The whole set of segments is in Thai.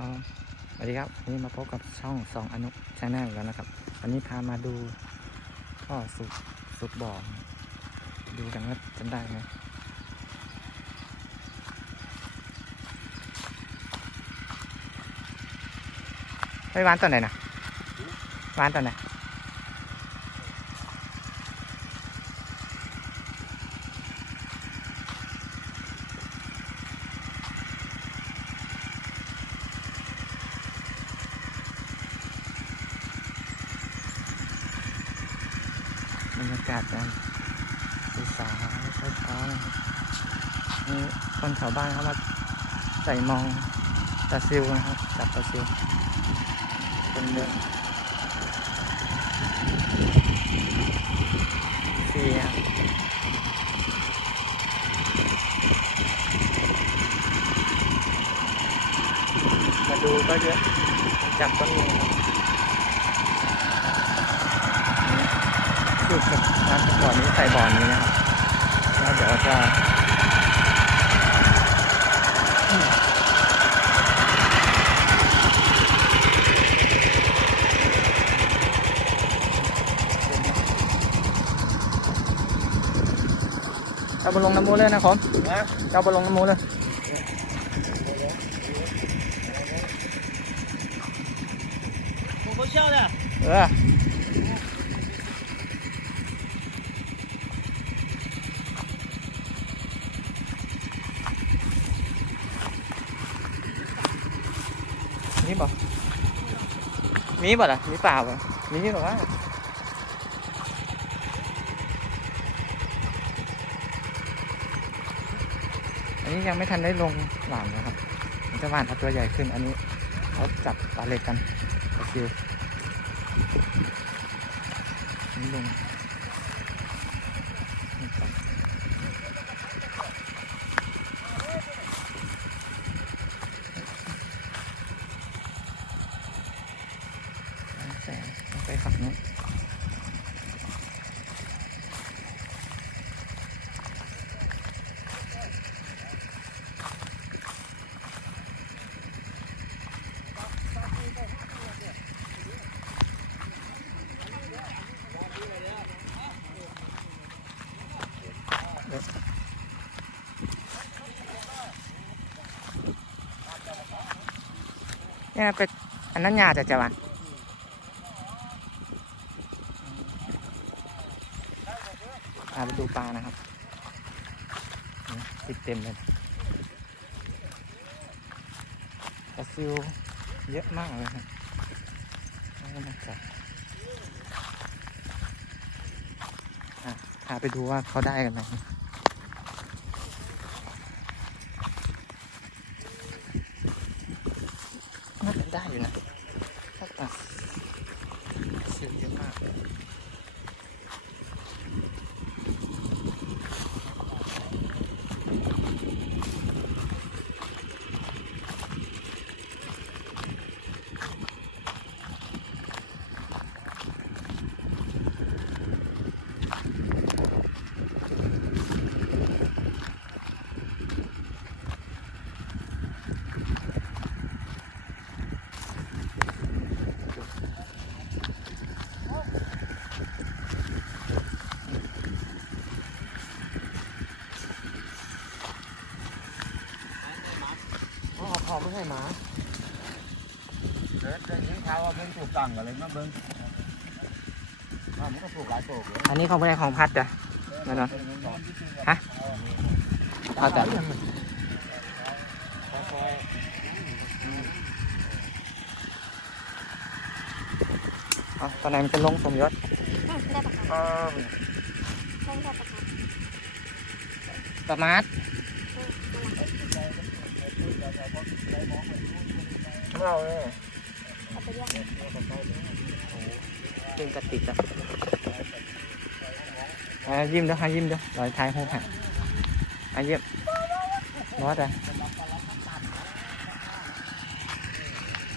เอาสวัสดีครับวันนี้มาพบกับช่องสองอนุชาแนลแล้วนะครับ วันนี้พามาดูท่อสุบสุบบ่อดูกันว่าจะได้ไหมไปวานตอนไหนนะวานตอนไหน บรรยากาศกันดูสาวเช้าๆนะครับนี่คนแถวบ้านเขามาใส่มองปลาซิวนะครับจับปลาซิวคนเดินฟรีครับมาดูก็เยอะจับก็มีครับ สูตรแบบ น้ำบ่อนี้ใส่บ่อนี้นะครับแล้วเดี๋ยวจะเอาบอลลงน้ำมูเลยนะผมเอาบอลลงน้ำมูเลย 我不笑的。 เ มีบ่ล่ะมีเปล่าบ่มีหรอวะอันนี้ยังไม่ทันได้ลงหวานนะครับมันจะหวานเอาตัวใหญ่ขึ้น อันนี้เขาจับปลาเล็กกันปลาซิวนี่ลงนี่จับแต่ต้องไปฝั่งนู้น เนี่ยเป็นอันนั้นยาจะจะวันพาไปดูปลานะครับติดเต็มเลยปลาซิวเยอะมากเลยครับแล้วก็มาจับอะพาไปดูว่าเขาได้กันไหมน่าจะได้อยู่นะถ้าตัดซิวเยอะมากเลย อ๋อพอไม่ให้หมาเดินเดินยิงเขาว่าเพิ่งถูกตังกันเลยมาเบิ้งอ่ามันก็ถูกหลายโตเลยอันนี้ของไม่ได้ของพัดจ้ะนั่นเนาะฮะเอาแต่เอาตอนไหนมันจะลงสมยศได้ปะคะเออได้ได้ปะคะประมาท เราเลยเอาไปย่างเป็นกระติกอะอะยิ้มเด้อให้ยิ้มเด้อรอยท้ายหูแผ่อะยิ้มรอดอะ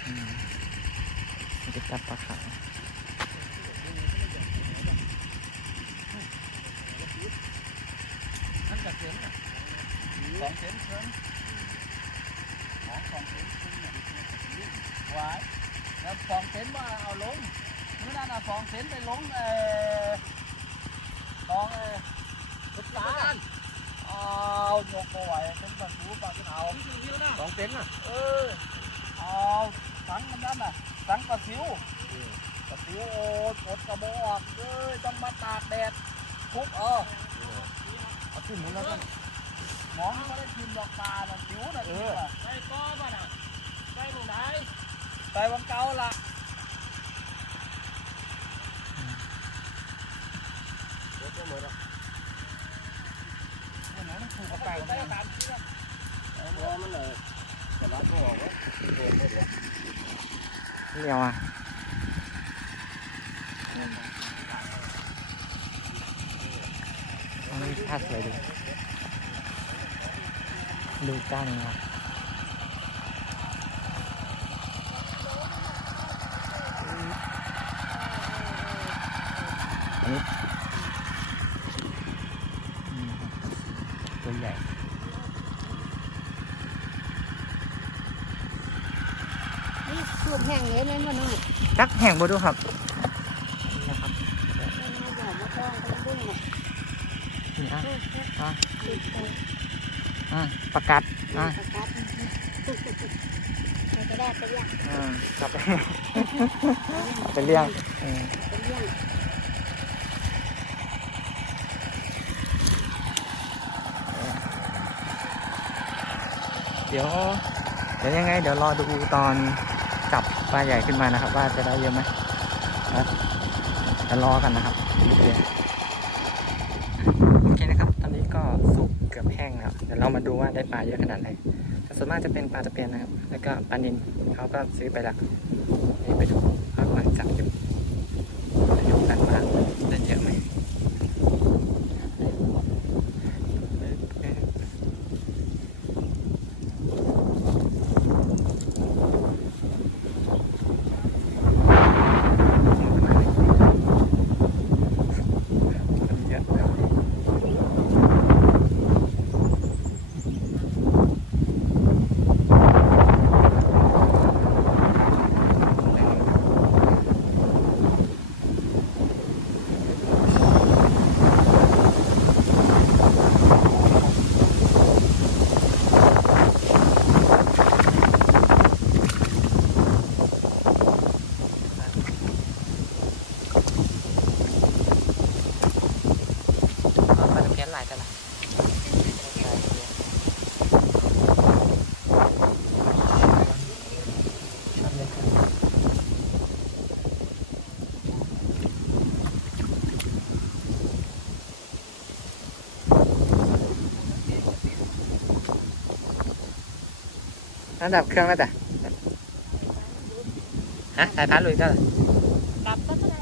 อืมมันจะจับปลาขาวนั่นจะเสียงสองเสียงเพิ่มส องสองเสียงเพิ่มเนี่ยไว้แล้วสองเซนว่าเอาลงเมื่อนั้นอะสองเซนไปลงเออสองเออตุ๊กตาเอายกมาไว้เส้นบันทูปากเอาสองเซนอะเออเอาสังมันนั่นอะสังกระสิวกระสิวโอ้กดกระบอกเลยต้องมาตากแดดทุกเออเอาขึ้นหมดแล้วกัน หมองไม่ได้กินดอกปลาน่ะสิวน่ะเออไปก้อป่ะน่ะไปตรงไหนไปวังเก่าละเดี๋ยวจะหมดอะวันนมันถูกกับไก่ได้ตามที่ละเอาเนื้อมันเลยแต่ละตัวก็โดนหมดเลยเรียวอะอันนี้ท่าสวยดี ดูก้านครับอันนี้อืมตัวใหญ่นี่ปลูกแห้งเลยนั่นมันน้อยจักแห่งบ่ดูครับนี่นะครับหยอดมะต้องก็บุ้งเนี่ยนี่อะอะติดไป อะประกัดอะประกัดมันจะได้ไปเลี้ยงอ่าจับไปเลี้ยงอืมไปเลี้ยงเดี๋ยวเดี๋ยวยังไง เดี๋ยวรอดูตอนจับปลาใหญ่ขึ้นมานะครับ ว่าจะได้เยอะไหมนะจะรอกันนะครับโอเคโอเคนะครับ ตอนนี้ก็สุ กือบแห้งแล้วเดี๋ยวเรามาดูว่าได้ปลาเยอะขนาดไหนส่วนมากจะเป็นปลาตะเพียนนะครับ แล้วก็ปลานิลเขาก็ซื้อไปละนี่ไปดูเขากำลังจากอยู่ไปดูกันว่าจะเยอะไหม เยอะเอาปลาตะเพียนหลายแต่ละ ระดับเครื่องแล้วจ้ะฮะสายพานลุยเจ้าเหรอ ดับก็ได้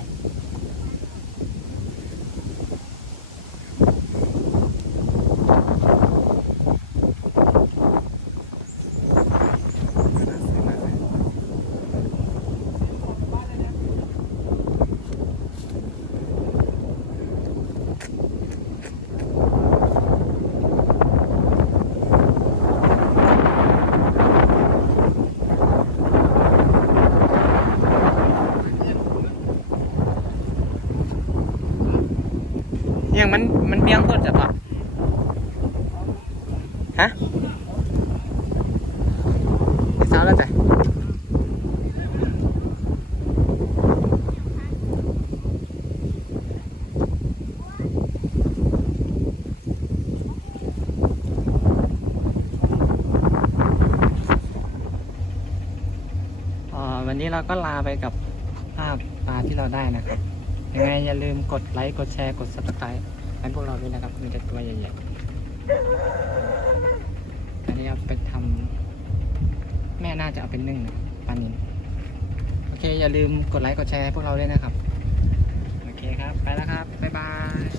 ยังมันมันเบี้ยงโคตรจะปะฮะเช้าแล้วจ้ะวันนี้เราก็ลาไปกับภาพปลาที่เราได้นะครับ ยังไงอย่าลืมกดไลค์ กดแชร์ กด subscribe ให้พวกเราด้วยนะครับ มีแต่ตัวใหญ่ๆ อันนี้เอาไปทำแม่น่าจะเอาเป็นนึ่งนะปานินโอเค อย่าลืมกดไลค์ กดแชร์ให้พวกเราด้วยนะครับ โอเคครับ ไปแล้วครับ บ๊ายบาย